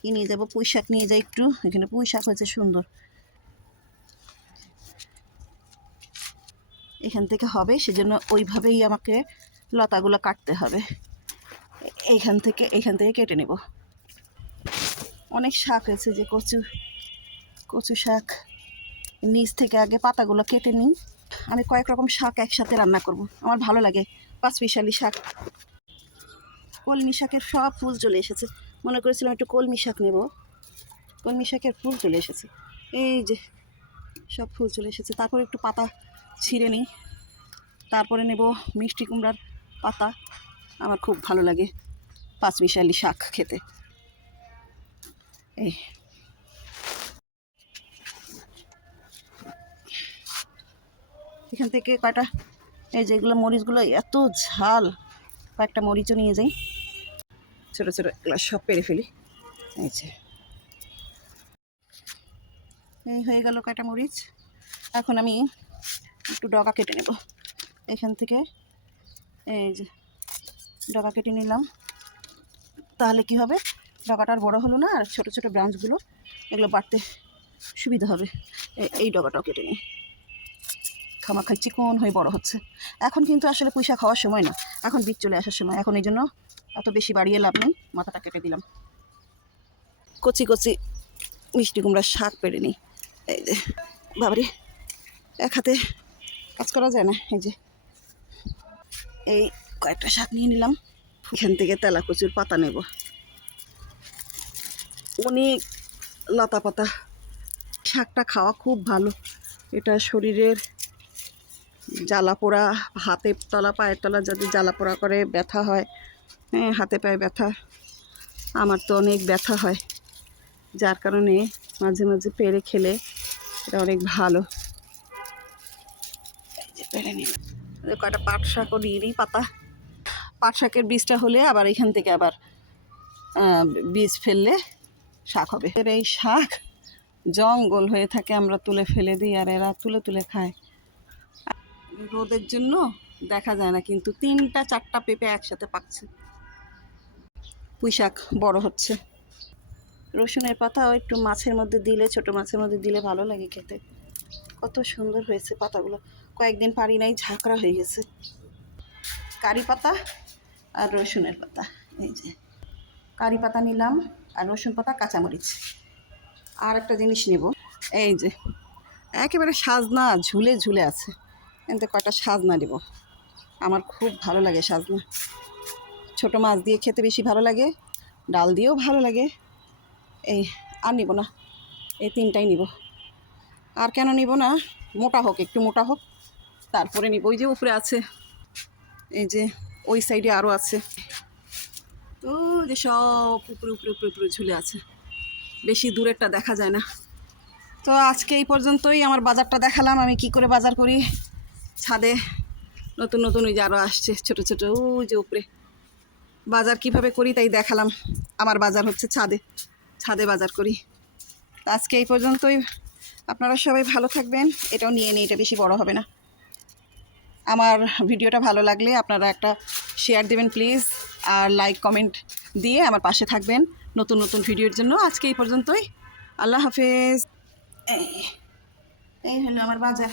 কি নিয়ে যাব? পুঁই শাক নিয়ে যাই একটু। এখানে পুঁই শাক হয়েছে সুন্দর। এখান থেকে হবে, সেজন্য ওইভাবেই আমাকে লতাগুলো কাটতে হবে। এইখান থেকে এইখান থেকে কেটে নেব। অনেক শাক হয়েছে যে কচু কচু শাক। নিচ থেকে আগে পাতাগুলো কেটে নিই। আমি কয়েক রকম শাক একসাথে রান্না করব। আমার ভালো লাগে পাঁচ শাক। কলমি শাকের সব ফুল চলে এসেছে। মনে করেছিলাম একটু কলমি শাক নেব। কলমি শাকের ফুল চলে এসেছে। এই যে সব ফুল চলে এসেছে। তারপর একটু পাতা ছিঁড়ে নিই। তারপরে নেব মিষ্টি কুমড়ার পাতা। আমার খুব ভালো লাগে পাঁচ পাঁচমিশালি শাক খেতে। এই। এখান থেকে কয়টা? এই যেগুলো মরিচগুলো, এত ঝাল। কয়েকটা মরিচও নিয়ে যাই। ছোটো ছোটো এগুলো সব পেরে ফেলি। এই যে। এই হয়ে গেল কয়টা মরিচ। এখন আমি একটু ডগা কেটে নেব। এখান থেকে এই যে ডগা কেটে নিলাম। তাহলে কি হবে? ডগাটা আর বড় হলো না, আর ছোটো ছোটো ব্রাঞ্চগুলো, এগুলো বাড়তে সুবিধা হবে। এই ডগাটাও কেটে নিই। খামাখাই চিকন হয়ে বড় হচ্ছে। এখন কিন্তু আসলে পয়সা খাওয়ার সময় না। এখন বীজ চলে আসার সময়। এখন এই জন্য এত বেশি বাড়িয়ে লাভ নেই, মাথাটা কেটে দিলাম। কচি কচি মিষ্টি কুমড়ার শাক পেরে নিই এই যে, বাবারে, এক হাতে কাজ করা যায় না, এই যে। এই কয়েকটা শাক নিয়ে নিলাম, এখান থেকে তেলা কচুর পাতা নেব। অনেক লতা পাতা। শাকটা খাওয়া খুব ভালো। এটা শরীরের জ্বালা পোড়া, হাতে তলা, পায়ের তলা যদি জ্বালা পোড়া করে, ব্যথা হয় হ্যাঁ হাতে পায়ে ব্যথা। আমার তো অনেক ব্যথা হয়। যার কারণে মাঝে মাঝে পেরে খেলে এটা অনেক ভালো। কয়টা পাট শাকও নিয়ে নিই, পাতা। পাট শাকের বীজটা হলে আবার এখান থেকে আবার বীজ ফেললে শাক হবে। এর এই শাক জঙ্গল হয়ে থাকে, আমরা তুলে ফেলে দিই আর এরা তুলে তুলে খায়। রোদের জন্য দেখা যায় না, কিন্তু তিনটা, চারটা পেঁপে একসাথে পাকছে। পুঁই শাক বড় হচ্ছে। রসুনের পাতাও একটু মাছের মধ্যে দিলে, ছোট মাছের মধ্যে দিলে ভালো লাগে খেতে। কত সুন্দর হয়েছে পাতাগুলো। কয়েকদিন পারি নাই, ঝাঁকড়া হয়ে গেছে। কারি পাতা আর রসুনের পাতা, এই যে। কারি পাতা নিলাম আর রসুন পাতা, কাঁচামরিচ। আর একটা জিনিস নেব, এই যে। একেবারে সাজনা ঝুলে ঝুলে আছে। এতে কয়টা সাজনা দেব আমার খুব ভালো লাগে সাজনা ছোট মাছ দিয়ে খেতে বেশি ভালো লাগে, ডাল দিয়েও ভালো লাগে। এই, আর নিব না, এই তিনটাই নিব। আর কেন নিব না? মোটা হোক, একটু মোটা হোক, তারপরে নিব। ওই যে উপরে আছে, এই যে ওই সাইডে আরও আছে। তো যে সব উপরে উপরে উপরে উপরে ঝুলে আছে। বেশি দূরেরটা দেখা যায় না। তো আজকে এই পর্যন্তই। আমার বাজারটা দেখালাম। আমি কি করে বাজার করি? ছাদে নতুন নতুন ওই যে আরও আসছে, ছোটো ছোটো, ওই যে উপরে। বাজার কীভাবে করি তাই দেখালাম। আমার বাজার হচ্ছে ছাদে ছাদে বাজার করি। আজকে এই পর্যন্তই। আপনারা সবাই ভালো থাকবেন। এটাও নিয়ে নিই, এটা বেশি বড় হবে না। আমার ভিডিওটা ভালো লাগলে আপনারা একটা শেয়ার দেবেন প্লিজ আর লাইক কমেন্ট দিয়ে আমার পাশে থাকবেন নতুন নতুন ভিডিওর জন্য। আজকে এই পর্যন্তই। আল্লাহ হাফেজ। এই এই হলো আমার বাজার।